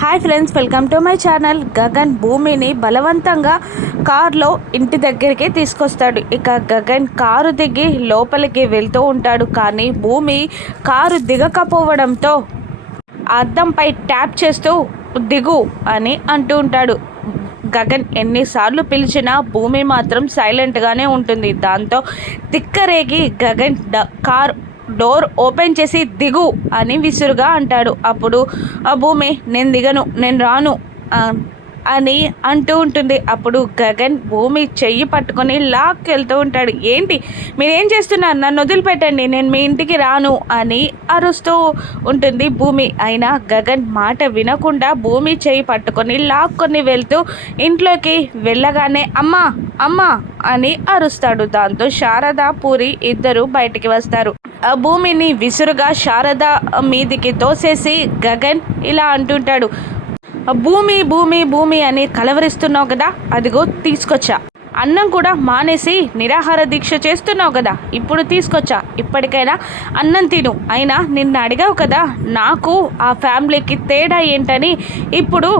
Hi friends welcome to my channel Gagan భూమిని బలవంతంగా కారులో ఇంటి దగ్గరికి తీసుకొస్తాడు. ఇక గగన్ కారు దిగి లోపలికి వెళ్తూ ఉంటాడు. కానీ భూమి కారు దిగకపోవడంతో అద్దంపై ట్యాప్ చేస్తూ దిగు అని అంటూ ఉంటాడు. గగన్ ఎన్నిసార్లు పిలిచినా భూమి మాత్రం సైలెంట్గానే ఉంటుంది. దాంతో తిక్కరేగి గగన్ డ కార్ డోర్ ఓపెన్ చేసి దిగు అని విసురుగా అంటాడు. అప్పుడు ఆ భూమి నేను దిగను నేను రాను అని అంటూ ఉంటుంది. అప్పుడు గగన్ భూమి చెయ్యి పట్టుకొని లాక్ వెళ్తూ ఉంటాడు. ఏంటి? మీరేం చేస్తున్నారు? నన్ను వదిలిపెట్టండి నేను మీ ఇంటికి రాను అని అరుస్తూ ఉంటుంది భూమి. అయినా గగన్ మాట వినకుండా భూమి చెయ్యి పట్టుకొని లాక్కొని వెళ్తూ ఇంట్లోకి వెళ్ళగానే అమ్మా అమ్మా అని అరుస్తాడు. దాంతో శారదా పూరి ఇద్దరు బయటికి వస్తారు. భూమిని విసురుగా శారద మీదికి తోసేసి గగన్ ఇలా అంటుంటాడు. భూమి భూమి భూమి అని కలవరిస్తున్నావు కదా అదిగో తీసుకొచ్చా. అన్నం కూడా మానేసి నిరాహార దీక్ష చేస్తున్నావు కదా ఇప్పుడు తీసుకొచ్చా. ఇప్పటికైనా అన్నం తిను అయినా నిన్ను అడిగావు కదా నాకు ఆ ఫ్యామిలీకి తేడా ఏంటని ఇప్పుడు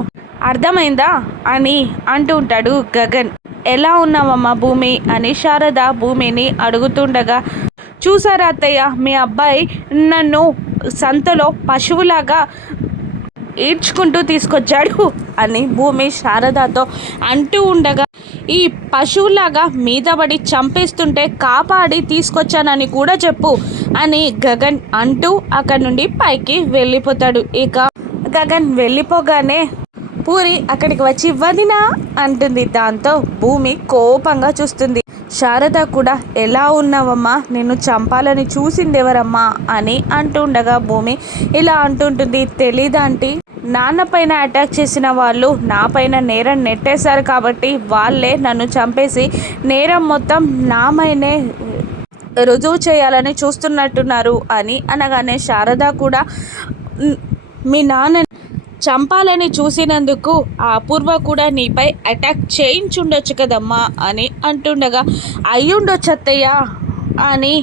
అర్థమైందా అని అంటూ ఉంటాడు గగన్. ఎలా ఉన్నావమ్మా భూమి అని శారద భూమిని అడుగుతుండగా చూసారా అత్తయ్య? మీ అబ్బాయి నన్ను సంతలో పశువులాగా ఈడ్చుకుంటూ తీసుకొచ్చాడు అని భూమి శారదతో అంటూ ఉండగా ఈ పశువులాగా మీద పడి చంపేస్తుంటే కాపాడి తీసుకొచ్చానని కూడా చెప్పు అని గగన్ అంటూ అక్కడి నుండి పైకి వెళ్ళిపోతాడు. ఇక గగన్ వెళ్ళిపోగానే పూరి అక్కడికి వచ్చి వదినా అంటుంది. దాంతో భూమి కోపంగా చూస్తుంది. శారద కూడా ఎలా ఉన్నావమ్మా? నిన్ను చంపాలని చూసిందెవరమ్మా? అని అంటుండగా భూమి ఇలా అంటుంటుంది. తెలీదాంటి నాన్న పైన అటాక్ చేసిన వాళ్ళు నా పైన నేరం నెట్టేశారు కాబట్టి వాళ్ళే నన్ను చంపేసి నేరం మొత్తం నామైనే రుజువు చేయాలని చూస్తున్నట్టున్నారు అని అనగానే శారద కూడా మీ నాన్న చంపాలని చూసినందుకు ఆ అపూర్వ కూడా నీపై అటాక్ చేయించుండొచ్చు కదమ్మా అని అంటుండగా అయ్యుండొచ్చు అత్తయ్య అని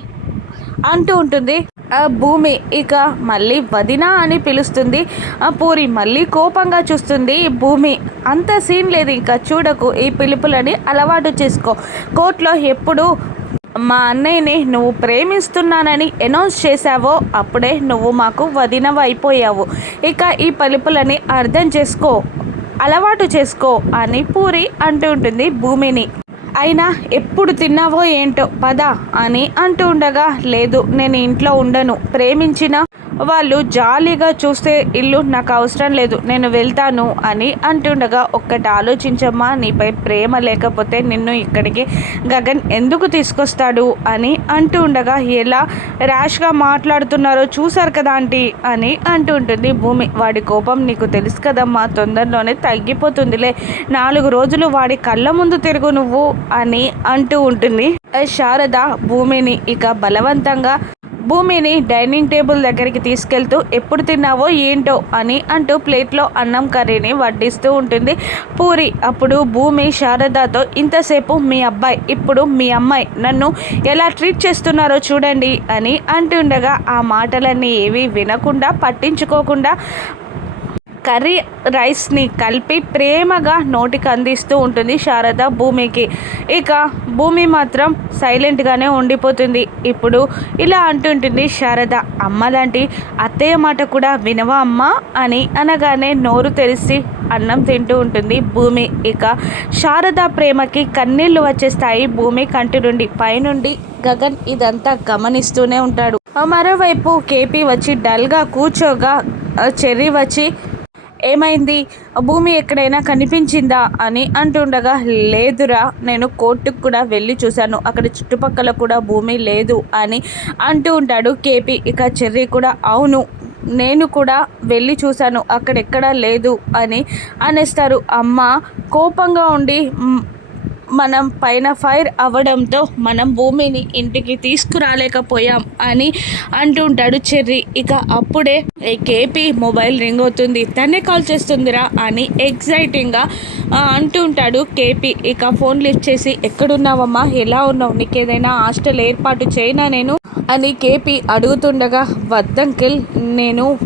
అంటూ ఉంటుంది. ఆ భూమి ఇక మళ్ళీ వదినా అని పిలుస్తుంది. ఆ పూరి మళ్ళీ కోపంగా చూస్తుంది భూమి అంత సీన్ లేదు ఇంకా చూడకు ఈ పిలుపులని అలవాటు చేసుకో. కోర్టులో ఎప్పుడు మా అన్నయ్యని నువ్వు ప్రేమిస్తున్నానని అనౌన్స్ చేశావో అప్పుడే నువ్వు మాకు వదినవైపోయావు. ఇక ఈ పలుపులని అర్థం చేసుకో అలవాటు చేసుకో అని పూరి అంటూ ఉంటుంది భూమిని. అయినా ఎప్పుడు తిన్నావో ఏంటో పద అని అంటూ ఉండగా లేదు నేను ఇంట్లో ఉండను. ప్రేమించిన వాళ్ళు జాలీగా చూస్తే ఇల్లు నాకు అవసరం లేదు నేను వెళ్తాను అని అంటుండగా ఒక్కటి ఆలోచించమ్మా నీపై ప్రేమ లేకపోతే నిన్ను ఇక్కడికి గగన్ ఎందుకు తీసుకొస్తాడు అని అంటూ ఉండగా ఎలా ర్యాష్గా మాట్లాడుతున్నారో చూశారు కదా ఆంటీ అని అంటూ ఉంటుంది భూమి. వాడి కోపం నీకు తెలుసు కదమ్మా తొందరలోనే తగ్గిపోతుందిలే. నాలుగు రోజులు వాడి కళ్ళ ముందు తిరుగు నువ్వు అని అంటూ ఉంటుంది. శారద భూమిని ఇక బలవంతంగా భూమిని డైనింగ్ టేబుల్ దగ్గరికి తీసుకెళ్తూ ఎప్పుడు తిన్నావో ఏంటో అని అంటూ ప్లేట్లో అన్నం కర్రీని వడ్డిస్తూ ఉంటుంది పూరి. అప్పుడు భూమి శారదతో ఇంతసేపు మీ అబ్బాయి ఇప్పుడు మీ అమ్మాయి నన్ను ఎలా ట్రీట్ చేస్తున్నారో చూడండి అని అంటుండగా ఆ మాటలన్నీ ఏవి వినకుండా పట్టించుకోకుండా కర్రీ రైస్ని కలిపి ప్రేమగా నోటికి అందిస్తూ ఉంటుంది శారద భూమికి. ఇక భూమి మాత్రం సైలెంట్గానే ఉండిపోతుంది. ఇప్పుడు ఇలా అంటుంటుంది శారద అమ్మ లాంటి అత్తయ్య మాట కూడా వినవా అమ్మ? అని అనగానే నోరు తెరిచి అన్నం తింటూ ఉంటుంది భూమి. ఇక శారద ప్రేమకి కన్నీళ్ళు వచ్చేస్తాయి భూమి కంటి నుండి పైనుండి గగన్ ఇదంతా గమనిస్తూనే ఉంటాడు. మరోవైపు కేపీ వచ్చి డల్గా కూర్చోగా చెర్రీ వచ్చి ఏమైంది? భూమి ఎక్కడైనా కనిపించిందా అని అంటుండగా లేదురా నేను కోర్టుకు కూడా వెళ్ళి చూశాను. అక్కడ చుట్టుపక్కల కూడా భూమి లేదు అని అంటూ ఉంటాడు కేపీ. ఇక చెర్రీ కూడా అవును నేను కూడా వెళ్ళి చూశాను. అక్కడెక్కడా లేదు అని అనేస్తారు. అమ్మ కోపంగా ఉండి మనం పైన ఫైర్ అవ్వడంతో మనం భూమిని ఇంటికి తీసుకురాలేకపోయాం అని అంటుంటాడు చెర్రీ. ఇక అప్పుడే ఈ కేపీ మొబైల్ రింగ్ అవుతుంది తనే కాల్ చేస్తుందిరా అని ఎగ్జైటింగ్గా అంటుంటాడు కేపీ. ఇక ఫోన్ లిఫ్ట్ చేసి ఎక్కడున్నావమ్మా? ఎలా ఉన్నావు? నీకు ఏదైనా హాస్టల్ ఏర్పాటు చేయనా నేను? అని కేపీ అడుగుతుండగా వద్దంకిల్ నేను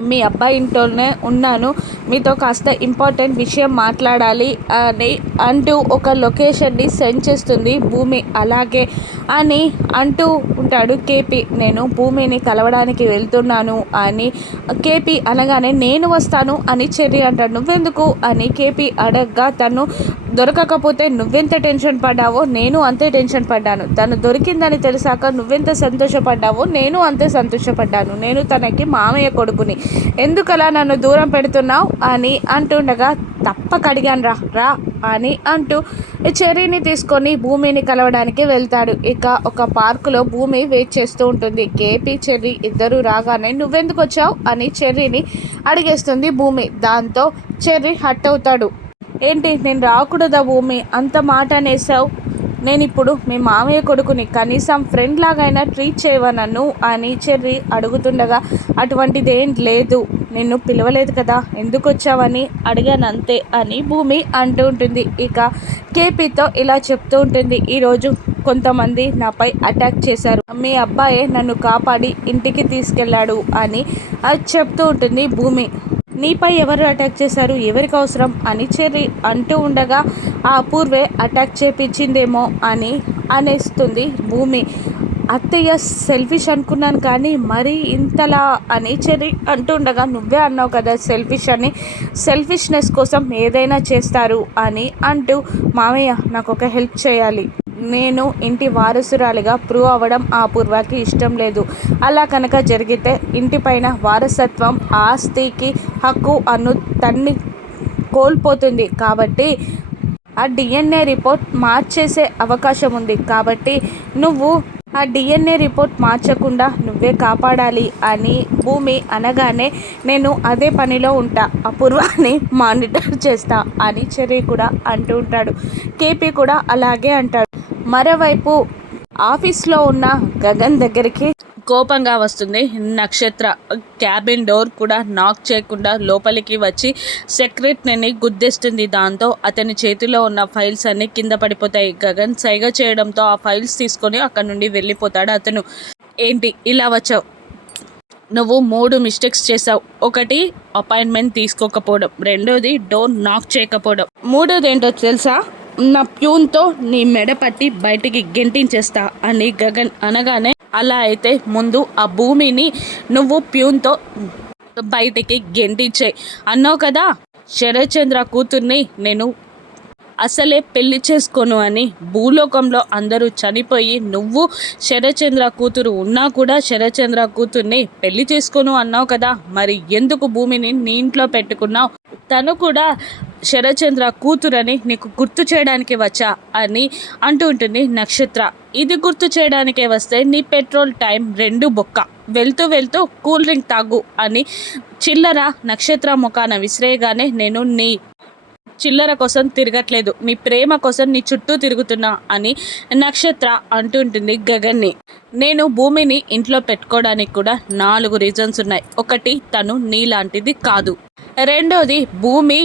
మీ అబ్బాయి ఇంట్లోనే ఉన్నాను. మీతో కాస్త ఇంపార్టెంట్ విషయం మాట్లాడాలి అని అంటూ ఒక లొకేషన్ని సెండ్ చేస్తుంది భూమి. అలాగే అని అంటూ ఉంటాడు కేపీ. నేను భూమిని కలవడానికి వెళ్తున్నాను అని కేపీ అనగానే నేను వస్తాను అని చెర్రి అంటాడు. నువ్వెందుకు? అని కేపీ అడగ్గా తను దొరకకపోతే నువ్వెంత టెన్షన్ పడ్డావో నేను అంతే టెన్షన్ పడ్డాను. తను దొరికిందని తెలిసాక నువ్వెంత సంతోషపడ్డావో నేను అంతే సంతోషపడ్డాను. నేను తనకి మామయ్య కొడుకుని. ఎందుకలా నన్ను దూరం పెడుతున్నావు? అని అంటుండగా తప్పక అడిగాను రా రా అని అంటూ చెర్రీని తీసుకొని భూమిని కలవడానికి వెళ్తాడు. ఇక ఒక పార్కులో భూమి వెయిట్ చేస్తూ ఉంటుంది. కేపీ చెర్రీ ఇద్దరు రాగానే నువ్వెందుకు వచ్చావు? అని చెర్రీని అడిగేస్తుంది భూమి. దాంతో చెర్రీ హట్ అవుతాడు. ఏంటి నేను రాకూడదా భూమి? అంత మాట అనేసావు. నేను ఇప్పుడు మీ మామయ్య కొడుకుని కనీసం ఫ్రెండ్ లాగైనా ట్రీట్ చేయవా నన్ను అని చెర్రి అడుగుతుండగా అటువంటిది ఏం లేదు నిన్ను పిలవలేదు కదా ఎందుకు వచ్చావని అడిగాను అంతే అని భూమి అంటూ ఉంటుంది. ఇక కేపీతో ఇలా చెప్తూ ఉంటుంది ఈరోజు కొంతమంది నాపై అటాక్ చేశారు. మీ అబ్బాయే నన్ను కాపాడి ఇంటికి తీసుకెళ్ళాడు అని అది చెప్తూ ఉంటుంది భూమి. నీపై ఎవరు అటాక్ చేశారు ఎవరికి అవసరం అని చెర్రి అంటూ ఉండగా ఆ అపూర్వే అటాక్ చేపించిందేమో అని అనేస్తుంది భూమి. అత్తయ్య సెల్ఫిష్ అనుకున్నాను కానీ మరీ ఇంతలా అని అంటూ అంటుండగా నువ్వే అన్నావు కదా సెల్ఫిష్ అని. సెల్ఫిష్నెస్ కోసం ఏదైనా చేస్తారు అని అంటూ మామయ్య నాకు ఒక హెల్ప్ చేయాలి. నేను ఇంటి వారసురాలిగా ప్రూవ్ అవ్వడం ఆ పూర్వకి ఇష్టం లేదు. అలా కనుక జరిగితే ఇంటిపైన వారసత్వం ఆస్తికి హక్కు అను తన్ని కోల్పోతుంది. కాబట్టి ఆ డిఎన్ఏ రిపోర్ట్ మార్చేసే అవకాశం ఉంది. కాబట్టి నువ్వు ఆ డిఎన్ఏ రిపోర్ట్ మార్చకుండా నువ్వే కాపాడాలి అని భూమి అనగానే నేను అదే పనిలో ఉంటా. అపూర్వాన్ని మానిటర్ చేస్తా అని చెర్రీ కూడా అంటూ ఉంటాడు. కేపీ కూడా అలాగే అంటాడు. మరోవైపు ఆఫీస్లో ఉన్న గగన్ దగ్గరికి కోపంగా వస్తుంది. నక్షత్ర క్యాబిన్ డోర్ కూడా నాక్ చేయకుండా లోపలికి వచ్చి సెక్రటరీని గుద్దిస్తుంది. దాంతో అతని చేతిలో ఉన్న ఫైల్స్ అన్ని కింద పడిపోతాయి. గగన్ సైగ చేయడంతో ఆ ఫైల్స్ తీసుకొని అక్కడ నుండి వెళ్ళిపోతాడు అతను. ఏంటి ఇలా వచ్చావు? నువ్వు మూడు మిస్టేక్స్ చేసావు ఒకటి అపాయింట్మెంట్ తీసుకోకపోవడం. రెండోది డోర్ నాక్ చేయకపోవడం. మూడోది ఏంటో తెలుసా? నా ప్యూన్తో నీ మెడ పట్టి బయటికి గెంటించేస్తా అని గగన్ అనగానే అలా అయితే ముందు ఆ భూమిని నువ్వు ప్యూన్తో బయటికి గెంటించాయి. అన్నావు కదా? శరత్చంద్ర కూతుర్ని నేను అసలే పెళ్ళి చేసుకోను అని భూలోకంలో అందరూ చనిపోయి నువ్వు శరచంద్ర కూతురు ఉన్నా కూడా శరచంద్ర కూతుర్ని పెళ్ళి చేసుకోను అన్నావు కదా? మరి ఎందుకు భూమిని నీ ఇంట్లో పెట్టుకున్నావు? తను కూడా శరచంద్ర కూతురని నీకు గుర్తు చేయడానికి వచ్చా అని అంటూ ఉంటుంది నక్షత్ర. ఇది గుర్తు చేయడానికే వస్తే నీ పెట్రోల్ టైం రెండు బొక్క. వెళ్తూ వెళ్తూ కూల్ డ్రింక్ తాగు అని చిల్లర నక్షత్ర ముఖాన విసిరేయగానే నేను నీ చిల్లర కోసం తిరగట్లేదు నీ ప్రేమ కోసం నీ చుట్టూ తిరుగుతున్నా అని నక్షత్ర అంటుంటుంది గగన్ని. నేను భూమిని ఇంట్లో పెట్టుకోవడానికి కూడా నాలుగు రీజన్స్ ఉన్నాయి. ఒకటి తను నీలాంటిది కాదు. రెండోది భూమి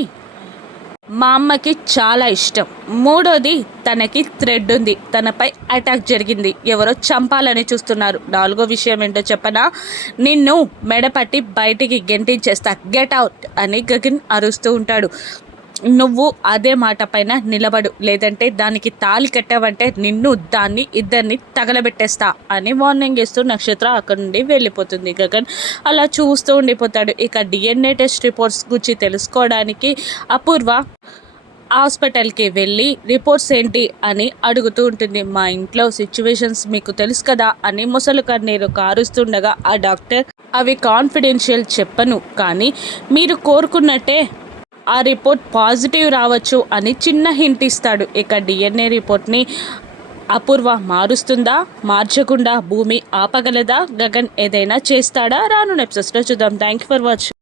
మా అమ్మకి చాలా ఇష్టం. మూడోది తనకి థ్రెడ్ ఉంది. తనపై అటాక్ జరిగింది. ఎవరో చంపాలని చూస్తున్నారు. నాలుగో విషయం ఏంటో చెప్పనా? నిన్ను మెడపట్టి బయటికి గెంటించేస్తా. గెట్ అవుట్ అని గగన్ అరుస్తూ ఉంటాడు. నువ్వు అదే మాట పైన నిలబడు లేదంటే దానికి తాలి కట్టావంటే నిన్ను దాన్ని ఇద్దరిని తగలబెట్టేస్తా అని వార్నింగ్ ఇస్తూ నక్షత్ర అక్కడ నుండి వెళ్ళిపోతుంది. గగన్ అలా చూస్తూ ఉండిపోతాడు. ఇక డిఎన్ఏ టెస్ట్ రిపోర్ట్స్ గురించి తెలుసుకోవడానికి అపూర్వ హాస్పిటల్కి వెళ్ళి రిపోర్ట్స్ ఏంటి అని అడుగుతూ ఉంటుంది. మా ఇంట్లో సిచ్యువేషన్స్ మీకు తెలుసు కదా అని ముసలు కన్నీరు కారుస్తుండగా ఆ డాక్టర్ అవి కాన్ఫిడెన్షియల్ చెప్పను. కానీ మీరు కోరుకున్నట్టే ఆ రిపోర్ట్ పాజిటివ్ రావచ్చు అని చిన్న హింట్ ఇస్తాడు. ఇక డిఎన్ఏ రిపోర్ట్ని అపూర్వ మారుస్తుందా? మార్చకుండా భూమి ఆపగలదా? గగన్ ఏదైనా చేస్తాడా? రాను నెప్సెస్లో చూద్దాం. Thank you for watching